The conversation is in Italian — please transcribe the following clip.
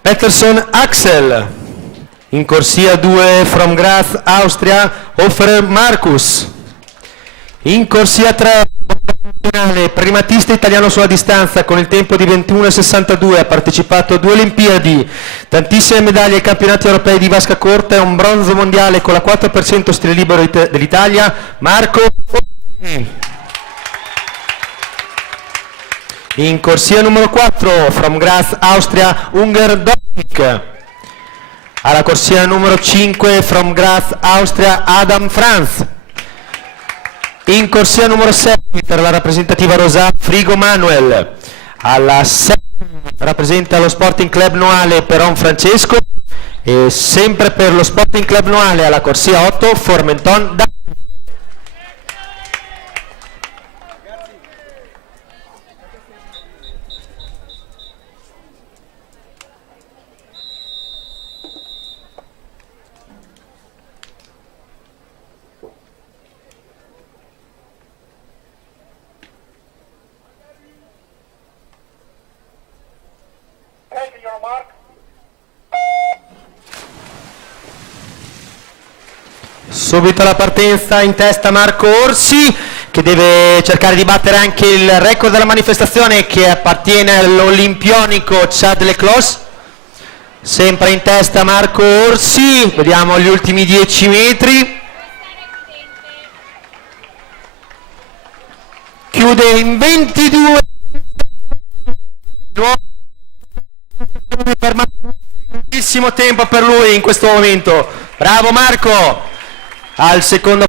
Peterson Axel. In corsia 2 from Graz, Austria, Hofer Marcus. In corsia 3 primatista italiano sulla distanza con il tempo di 21,62, ha partecipato a 2 Olimpiadi, tantissime medaglie ai campionati europei di vasca corta e un bronzo mondiale con la 4% stile libero dell'Italia, Marco. In corsia numero 4 from Graz, Austria, Unger Dominik. Alla corsia numero 5 from Graz, Austria, Adam Franz. In corsia numero 6 per la rappresentativa rosa, Frigo Manuel. Alla 6 rappresenta lo Sporting Club Noale, Peron Francesco. E sempre per lo Sporting Club Noale alla corsia 8 Formenton Da. Subito la partenza, in testa Marco Orsi che deve cercare di battere anche il record della manifestazione che appartiene all'olimpionico Chad Leclos. Sempre in testa Marco Orsi, vediamo gli ultimi 10 metri. Chiude in 22. Bellissimo tempo per lui in questo momento. Bravo Marco! Al secondo